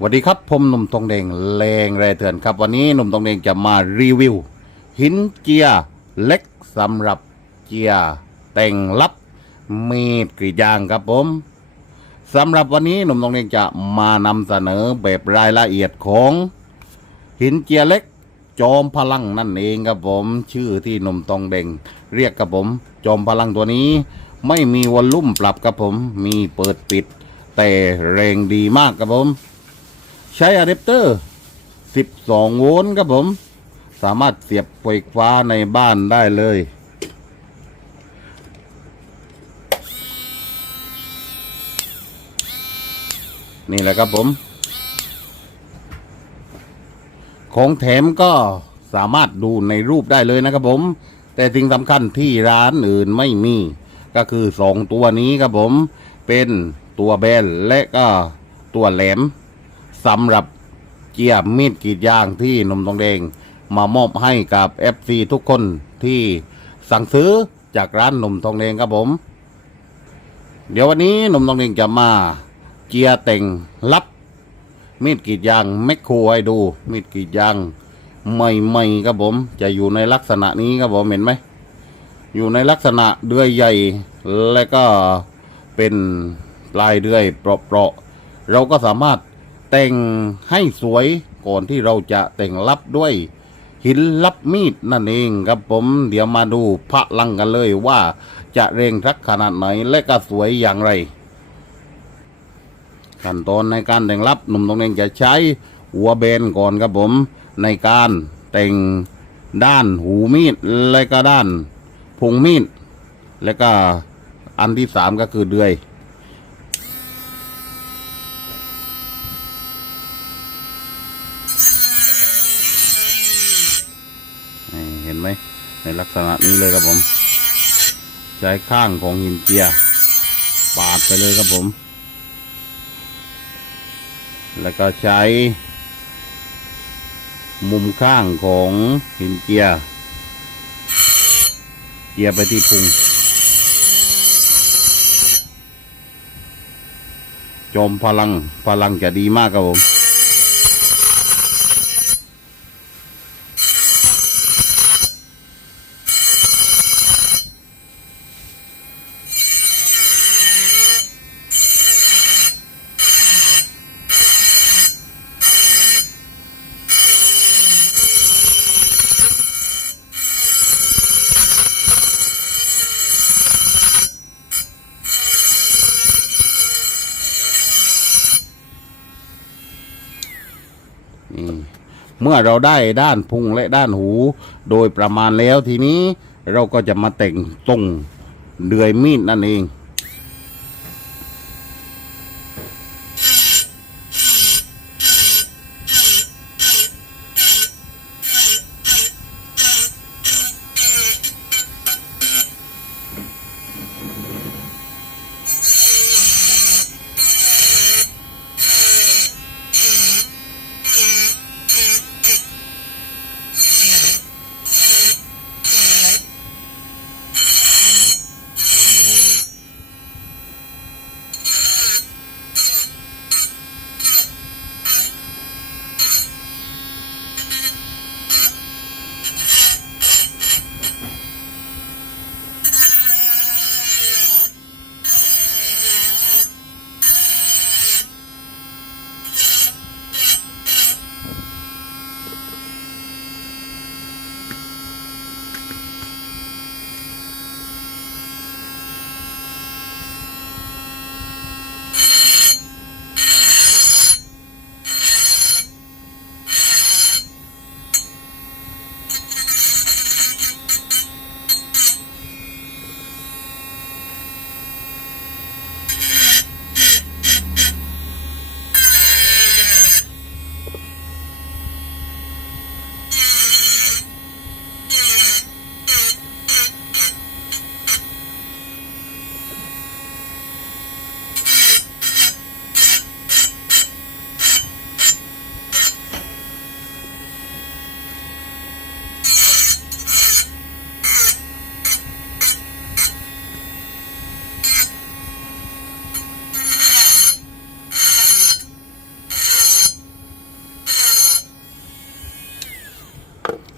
สวัสดีครับผมหนุ่มตรงเดงแรงแรเถื่อนครับ วันนี้หนุ่มตรงเดงจะมารีวิว หินเจียเล็กสำหรับเจียแต่งลับมีดกรีดยางครับผมสำหรับวันนี้หนุ่มตรงเดงจะมานำเสนอแบบรายละเอียดของ หินเจียเล็ก จอมพลังนั่นเองครับผม ชื่อที่หนุ่มตองเดงเรียกครับผม จอมพลังตัวนี้ ไม่มีวอลลุ่มปรับครับผม มีเปิดปิด แต่แรงดีมากครับผม ใช้อะแดปเตอร์ 12 โวลต์ครับผม สามารถเสียบไฟฟ้าในบ้านได้เลย นี่แหละครับผม ของแถมก็สามารถดูในรูปได้เลยนะครับผม แต่สิ่งสำคัญที่ร้านอื่นไม่มี ก็คือสองตัวนี้ครับผม เป็นตัวแบนและก็ตัวแหลม สำหรับเกียร์มีดกรีดยางที่หนมทองแดง มามอบให้กับ FC ทุกคนที่สั่งซื้อจากร้านหนมทองแดงครับผม เดี๋ยววันนี้หนมทองแดงจะมาเจียร์แต่งลับมีดกรีดยางแมคโครให้ดู มีดกรีดยางใหม่ๆครับผม จะอยู่ในลักษณะนี้ครับผมเห็นไหม อยู่ในลักษณะเดือยใหญ่ และก็เป็นปลายเดือยเปราะๆเราก็สามารถ แต่งให้สวยก่อนที่เราจะแต่งลับด้วย หินลับมีดนั่นเองครับผม เดี๋ยวมาดูพระลังกันเลยว่าจะเร่งรักขนาดไหนและก็สวยอย่างไร ขั้นตอนในการแต่งรับหนุ่มตรงนี้จะใช้หัวเบนก่อนครับผม ในการแต่งด้านหูมีดและก็ด้านพุงมีดและก็อันที่สามก็คือเดือย นี่เห็นไหมในลักษณะนี้ เลยครับผม ใช้ข้างของหินเจียปาดไปเลยครับผม แล้วก็ใช้ มุมข้างของหินเจียร์เจียร์ไปที่พุงจอมพลังพลังจะดีมากครับผม นี่เมื่อเราได้ด้านพุงและด้านหู โดยประมาณแล้วทีนี้เราก็จะมาแต่งตรงเดือยมีดนั่นเอง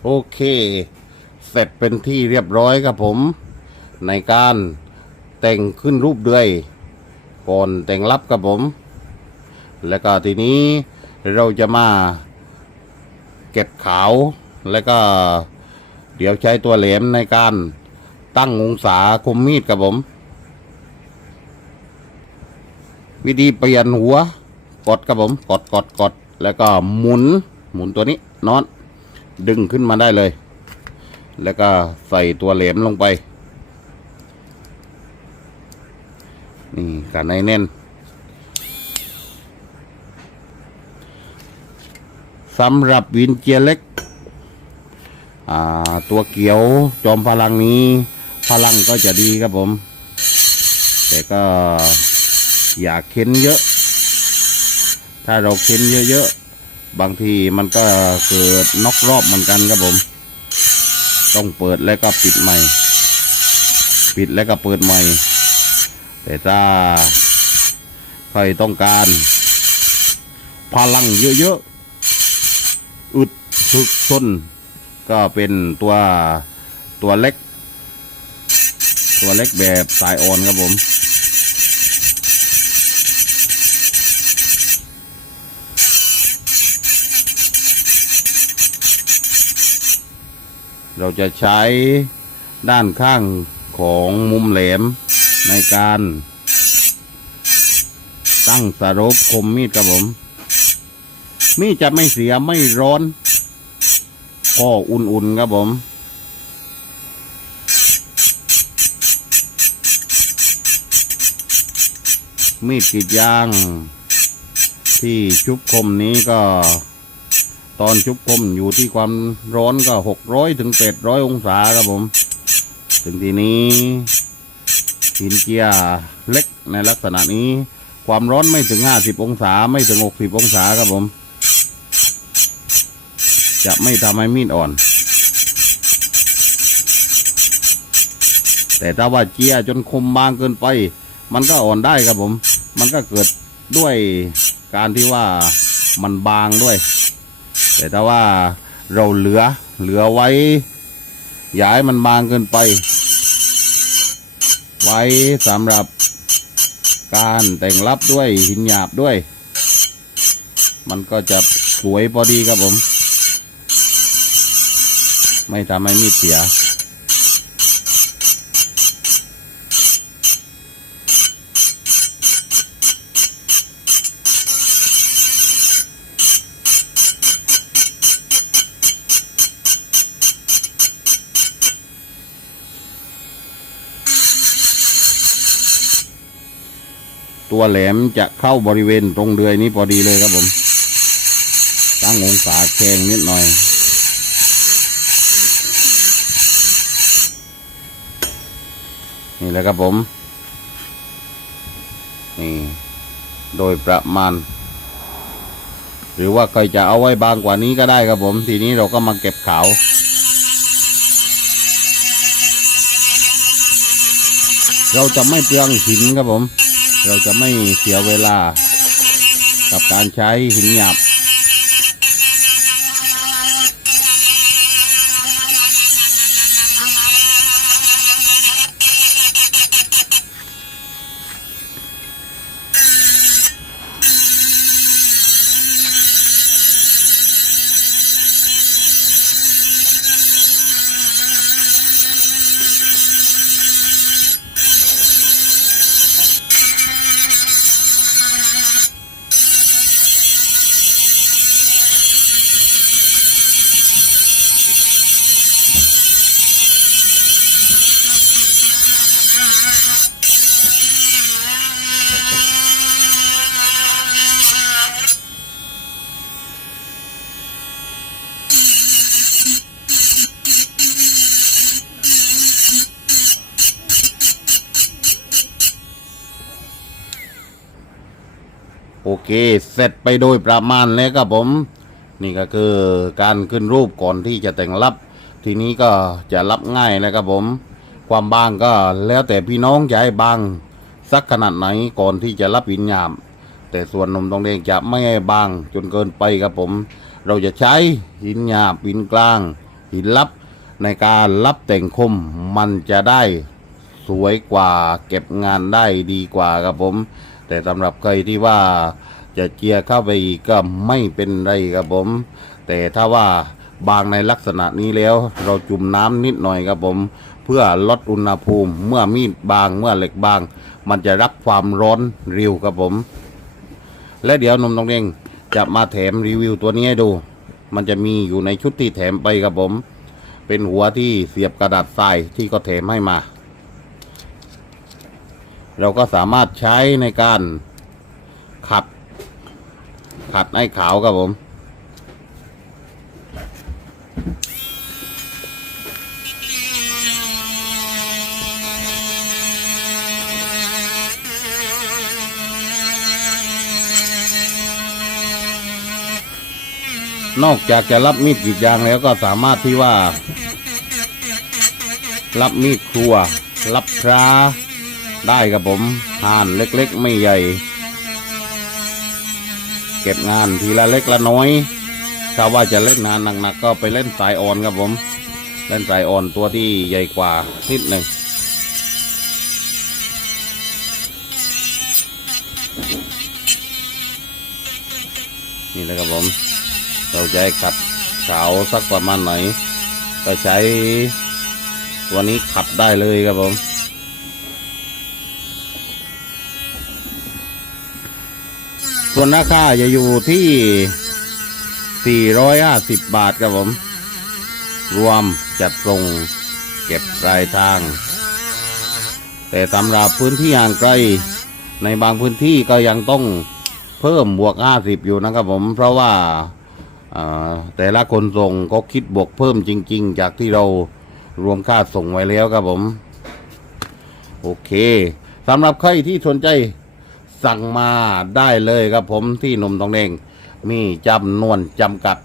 โอเค เสร็จเป็นที่เรียบร้อยครับผม ในการแต่งขึ้นรูปเดือย ก่อนแต่งรับครับผม แล้วก็ทีนี้เราจะมาเก็บขาว แล้วก็เดี๋ยวใช้ตัวแหลมในการตั้งองศาคมมีดครับผม วิธีเปลี่ยนหัว กดครับผม กดกดกดแล้วก็หมุน หมุนตัวนี้นอน ดึงขึ้นมาได้เลย แล้วก็ใส่ตัวแหลมลงไป นี่กันให้แน่น สำหรับวินเจียเล็ก ตัวเกียวจอมพลังนี้ พลังก็จะดีครับผม แต่ก็อย่าเค้นเยอะ ถ้าเราเค้นเยอะๆ บางทีมันก็เกิดน็อกรอบเหมือนกันครับผม ต้องเปิดแล้วก็ปิดใหม่ ปิดแล้วก็เปิดใหม่ แต่ถ้าใครต้องการ พลังเยอะๆ อึดถึกทนก็เป็นตัวตัวเล็ก ตัวเล็กแบบสายอ่อนครับผม เราจะใช้ด้านข้างของมุมแหลมในการตั้งสรบคมมีดครับผม มีดจะไม่เสียไม่ร้อนพออุ่นๆครับผมมีดกรีดยาง ที่ชุบคมนี้ก็ ตอนชุบคมอยู่ที่ความร้อนก็หกร้อยถึงแปดร้อยองศาครับผม ถึงทีนี้หินเจียเล็กในลักษณะนี้ ความร้อนไม่ถึงห้าสิบองศาไม่ถึงหกสิบองศาครับผม จะไม่ทำให้มีดอ่อน แต่ถ้าว่าเจียจนคมบางเกินไป มันก็อ่อนได้ครับผม มันก็เกิดด้วยการที่ว่ามันบางด้วย แต่ถ้าว่าเราเหลือเหลือไว้ย้ายมันบางเกินไป ไว้สำหรับการแต่งรับด้วยหินหยาบด้วย มันก็จะสวยพอดีครับผม ไม่ทำให้มีดเสีย ตัวแหลมจะเข้าบริเวณตรงเดือยนี้พอดีเลยครับผมตั้งองศาแข่งนิดหน่อย นี่แหละครับผม นี่ โดยประมาณ หรือว่าใครจะเอาไว้บางกว่านี้ก็ได้ครับผม ทีนี้เราก็มาเก็บขาวเราจะไม่เปลืองหินครับผม เราจะไม่เสียเวลากับการใช้หินหยาบ โอเค เสร็จไปโดยประมาณแล้วครับผม นี่ก็คือการขึ้นรูปก่อนที่จะแต่งรับ ทีนี้ก็จะรับง่ายแล้วครับผม ความบางก็แล้วแต่พี่น้องจะให้บางสักขนาดไหนก่อนที่จะรับหินหยาบแต่ส่วนนมตองแดงจะไม่ให้บางจนเกินไปครับผม เราจะใช้หินหยาบหินกลาง หินลับในการรับแต่งคมมันจะได้สวยกว่าเก็บงานได้ดีกว่าครับผม แต่สำหรับใครที่ว่าจะเจียเข้าไปอีกก็ไม่เป็นไรครับผม แต่ถ้าว่าบางในลักษณะนี้แล้ว เราจุ่มน้ำนิดหน่อยครับผม เพื่อลดอุณหภูมิเมื่อมีดบางเมื่อเหล็กบาง มันจะรับความร้อนเร็วครับผม และเดี๋ยวนมตรงเองจะมาแถมรีวิวตัวนี้ให้ดู มันจะมีอยู่ในชุดที่แถมไปครับผม เป็นหัวที่เสียบกระดาษทรายที่ก็แถมให้มา เราก็สามารถใช้ในการขัด ขัดให้ขาวครับผม นอกจากจะรับมีดกรีดยางแล้วก็สามารถที่ว่า รับมีดครัว รับพระ ได้ครับผมห่านเล็กๆ ไม่ใหญ่ เก็บงานทีละเล็กละน้อย ถ้าว่าจะเล่นงานหนักๆก็ไปเล่นสายอ่อนครับผม เล่นสายอ่อนตัวที่ใหญ่กว่านิดหนึ่งนี่เลยครับผม เราจะให้ขัดขาวสักประมาณไหนก็ใช้ตัวนี้ขัดได้เลยครับผม ส่วนราคาจะอยู่ที่ 450 บาทครับผม รวมจัดส่งเก็บปลายทาง แต่สำหรับพื้นที่ห่างไกล ในบางพื้นที่ก็ยังต้องเพิ่มบวก 50 อยู่นะครับผม เพราะว่าแต่ละคนส่งก็คิดบวกเพิ่มจริง ๆ จากที่เรารวมค่าส่งไว้แล้วครับผม โอเคสำหรับใครที่สนใจ สั่งมาได้เลยครับผมที่หนมทองแดงมีจำนวนจำกัด